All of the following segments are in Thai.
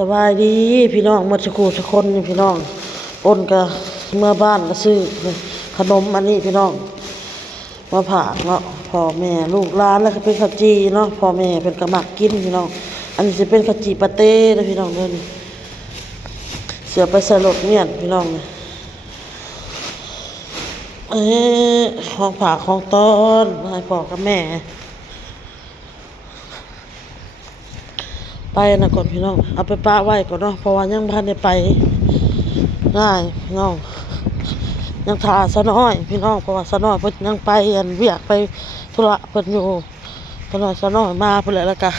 สบายดีพี่น้องมดสกูสคนพี่น้องอ้นก็เมื่อบ้านก็ซื้อขนมอันนี้พี่น้องมาผ่าเนาะพ่อแม่ลูกหลานแล้วก็เป็นข้าวจีเนาะพ่อแม่เป็นกระหมักกินพี่น้อง อันนี้จะเป็นข้าวจีปาเต้นะพี่น้องเด้อนี่เสือไปสลดเมียนพี่น้องเนี่ยเอ้ของผ่าของต้นให้พ่อกับแม่ ไปนะก่อนพี่น้องเอาไปป้าไว้ก่อนเนาะเพราะว่ายังพันได้ไปง่ายพี่น้องยังทาสะน้อย พี่น้องเพราะว่าสะน้อยเพิ่นยังไปอันเวียกไปธุระเพิ่นอยู่สะน้อยสะน้อยมาเพิ่นแหละแล้วก็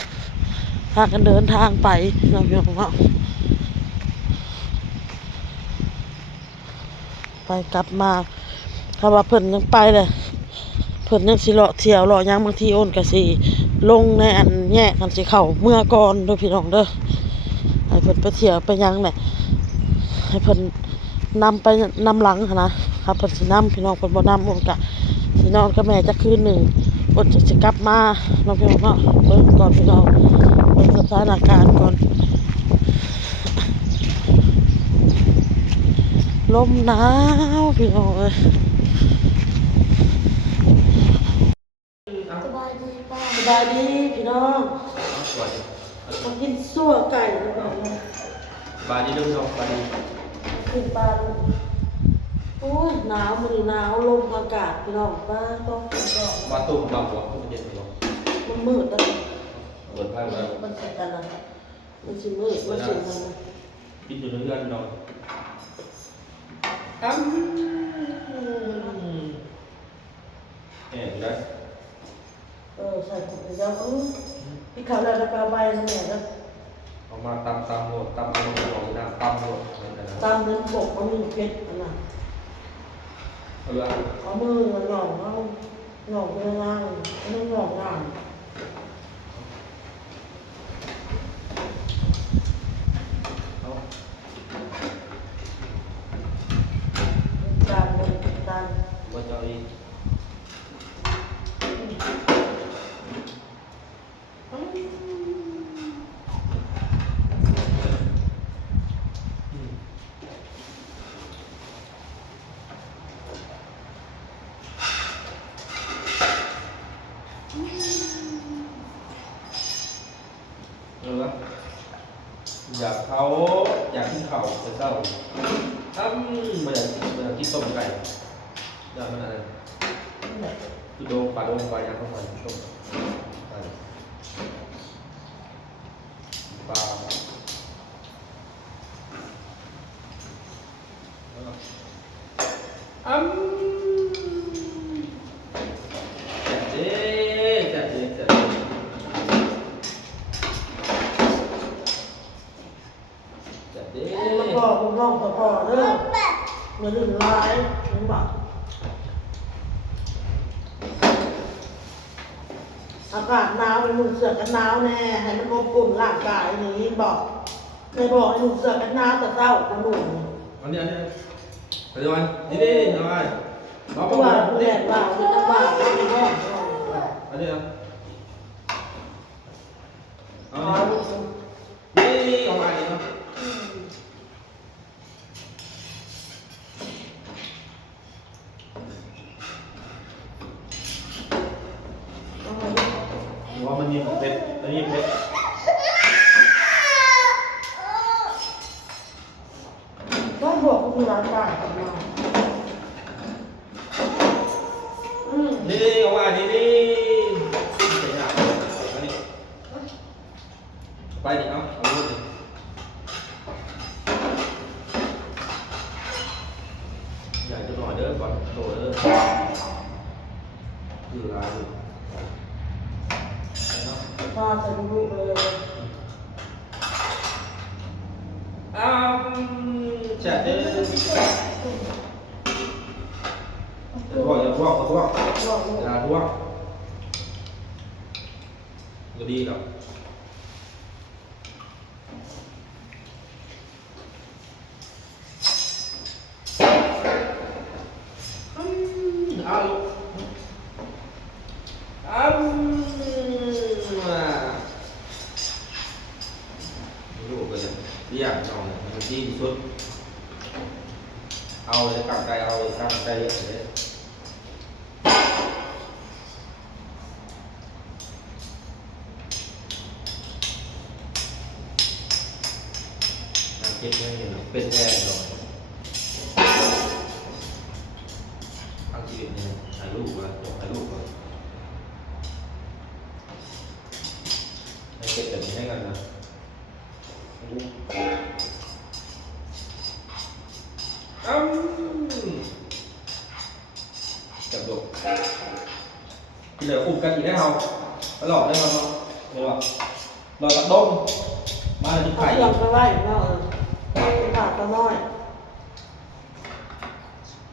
พากันเดินทางไปพี่น้องพี่น้องเนาะไปกลับมาถ้าว่าเพิ่นยังไปเลยเพิ่นยังสิเลาะเที่ยวเลาะยังบางทีโอนก็สิ ลงในอันแยกกันสิเข้าเมื่อก่อนเด้อพี่น้องเด้อให้เพิ่นไปเที่ยวไปยังแหละให้เพิ่นนำไปนำหลังนะครับเพิ่นสินำพี่น้องเพิ่นบ่นำโอนก็สินอนกับแม่จักคืนหนึ่งโอนจะสกลับมาน้องพี่น้องเนาะเบิ่งก่อนพี่น้องเบิ่งสถานการณ์ก่อนลมหนาวพี่น้องเอ้ย สบายดีป้า ส บายดีพี่น้องสวัสดีมากินซั่วไก่หรือเปล่าเนี่ยบาดีเรื่องชมบาดีกินปลาดูโอ้ยหนาวมันหนาวลมอากาศพี่น้องป้าต้องกินก่อนบาตุ้มบาหัวตุ้มเย็นไปลงมันมืดแล้วเปิดไพ่มามันสิกันนะมันสิมืดมันสิมันกินอยู่ในเรือนนอนตั้มเอ๋ได้ เออใส่ถุงไปแล้วเออพี่เขาแล้วแล้วก็เอาใบนั่นแหละแล้วเอามาตำตำโหลดตำโหลดหลงน้ำตำโหลดนั่นแหละตามเนื้อบกมันมีเพชรอันน่ะเอาละเอามือมันหน่องเอาหน่องเนื้อล่างไม่หน่องล่าง เอา จานเลยจาน ว่าจะอีกเอาละอยากเขา อยากกินข้าวจะเศร้าตั้มไม่อยากไม่อยากกินต้มไก่อยากมันอะไรคือโดนปลาโดนปลายังเข้ามาต้มใช่ปลาอืมจัดเด้จัดเด้จัดเด้จัดเด้ มาพอคุณน้องพอพอเด้อมาดึงลายถึงบักอากาศหนาวเป็นมือเสือ กันหนาวแน่ให้มันอบอุ่นร่างกายนี้บอกในบอกให้หนูเสือกันหนาวแต่เศร้ากันหนุ่มอันนี้อันนี้ไปดูอันนี่นี่นี่เอาไว้าตัวเอาแดดว่าเป็นน้าเป็นน้องอันนี้นะเอาเอนี่นี่เอาไว้นี่เนาะ ว่ามันมีเป็ดอันนี้เป็ด ก็บอกคุณร้านกายกลับมาอืม นี่นี่เอาไว้นี่นี่เสียหายอันนี้ไปดิเนาะเอาลูกดิอยากจะหน่อยเด้อก่อนโตเด้อคือลายอยู่เนาะ พาใส่ลูกเลย อ้าว จัดเด้ออย่าทวงอย่าทวงอย่ เลยเลยน้ำเก็บไม่เห็นหรกเป็นแน่หรอกทั้งชีวิตเนี่ยถ่ายรูปมาถ่ายรูปมาให้เก็บแบบนี้ให้กันนะอืม จับดกที่เหลืออุ้มกันอีกได้เฮาตลอดได้เฮาเนาะเดี๋ยวว่าเราตัดต้มมาเลยที่เอาไข่เครื่องไปไว้เนาะเออขาดตัวน้อย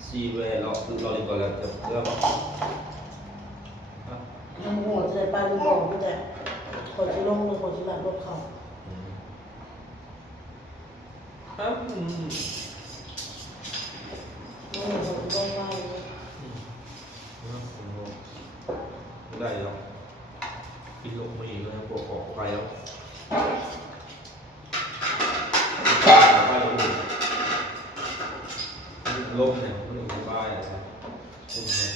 ซีเวรเราคือเราดีกว่าแล้วจะเริ่มน้ำหัวจะได้ไปดูก่อนพี่แต่คนที่ลงหรือคนที่หลังรถเขาอืมน้ำหัวคนที่ลงไล่ไม่ได้แล้วกินลงมาอีก แล้วปวดคอไปแล้วไปแล้วลมเนี่ยมันอยู่บ้านนะครับอุ้มเนี่ย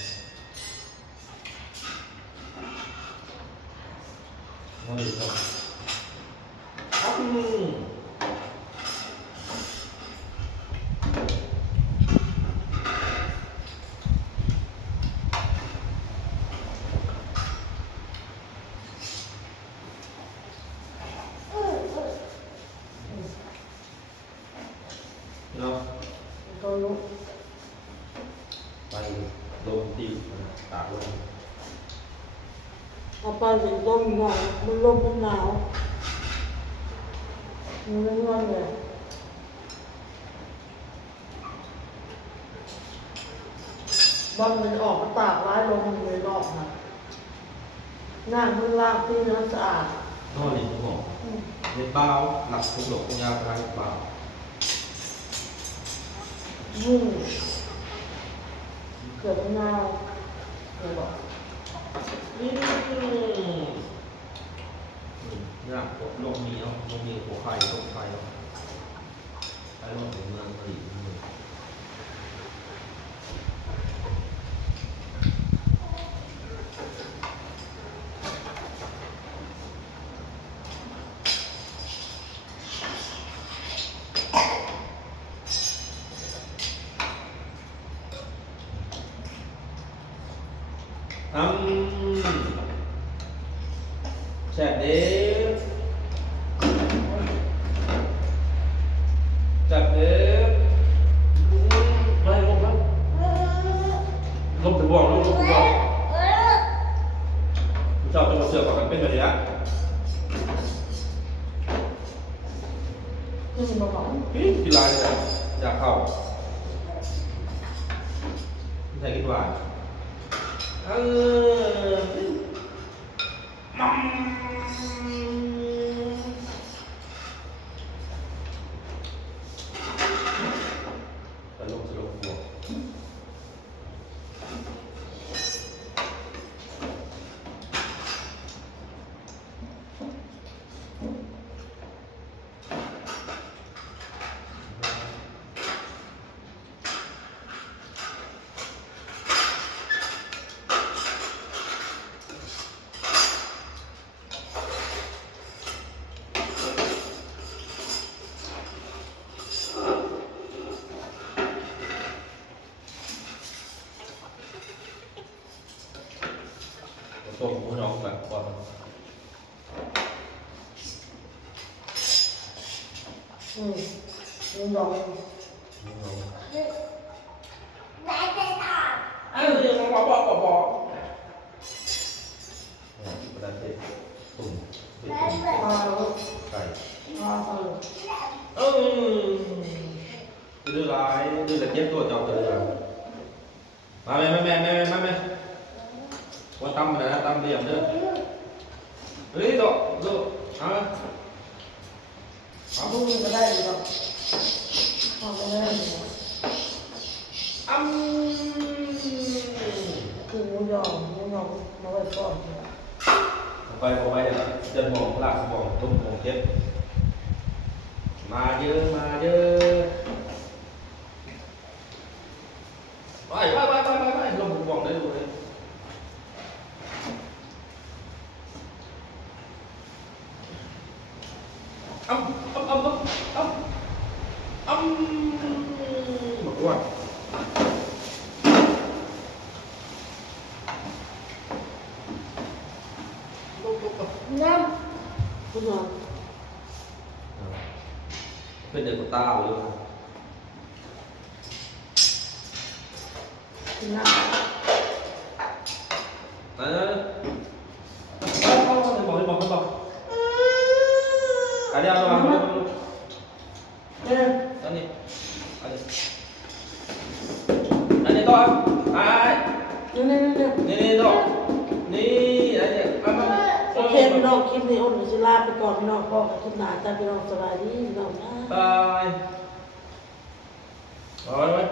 มาดูครับอืม เนาะ ตัวลุก ไปลมตีมันตากลม เอาไปถึงต้มหน่อยมันลมมันหนาวมันไม่ง่วงเลยบอลมันออกมาตากร้ายลมมันเลยรอบนะนั่งมันล่างที่น้ำสะอาดนอนในสมองอืมในเบ้าหลักทุกหลบยาวกลางเบ้ายุ่งเกิดไม่นาวเลยบอกอืมเนี่ยพวกลมมีเนาะลมมีหัวไข่ลมไฟเนาะไอ้ลกเป็นเมืองผลิตเมือง อืมแซ่บเด้แซ่บเด้อืมไม่ลงแล้วลงถึงบอกลงลงถึงบอกคุณเจ้าจะมาเสือกก่อนกันเป็นแบบนี้ละ ขึ้นมาบอก กินกินลายเลยนะอยากเข้าไม่ใช่ กินหวานเออมัมตลกตลกบวก ส่งผู้น้องแบบก่อนอืมลุงบอกผู้ นะตั้มเรียมเด้อเฮ้ยโตโตเอาเอาพวกนี้ก็ได้ดีกว่าเอาไปได้ดีกว่า อ้ำ คือหมูยอหมูยอมาไว้ก่อนดีกว่า ไปไปเดี๋ยวจะมองลากมองตุ้มมองเจ็บมา มาเยอะมาเยอะไปไปไปไปไปไปลงบอกได้ดูเลยเอ้าเอ้าเอ้าเอ้าเอ้าบอกว่า น้ำคุณหมอเป็นเด็กกับตาเลยน้เออเอาเอาเอา น้องคลิปนี้อ้นหนูสิลาไปก่อนพี่น้องพ่อกับคลิปหนาจ้าพี่น้องสบายดีพี่น้องนะ บายบอาไว้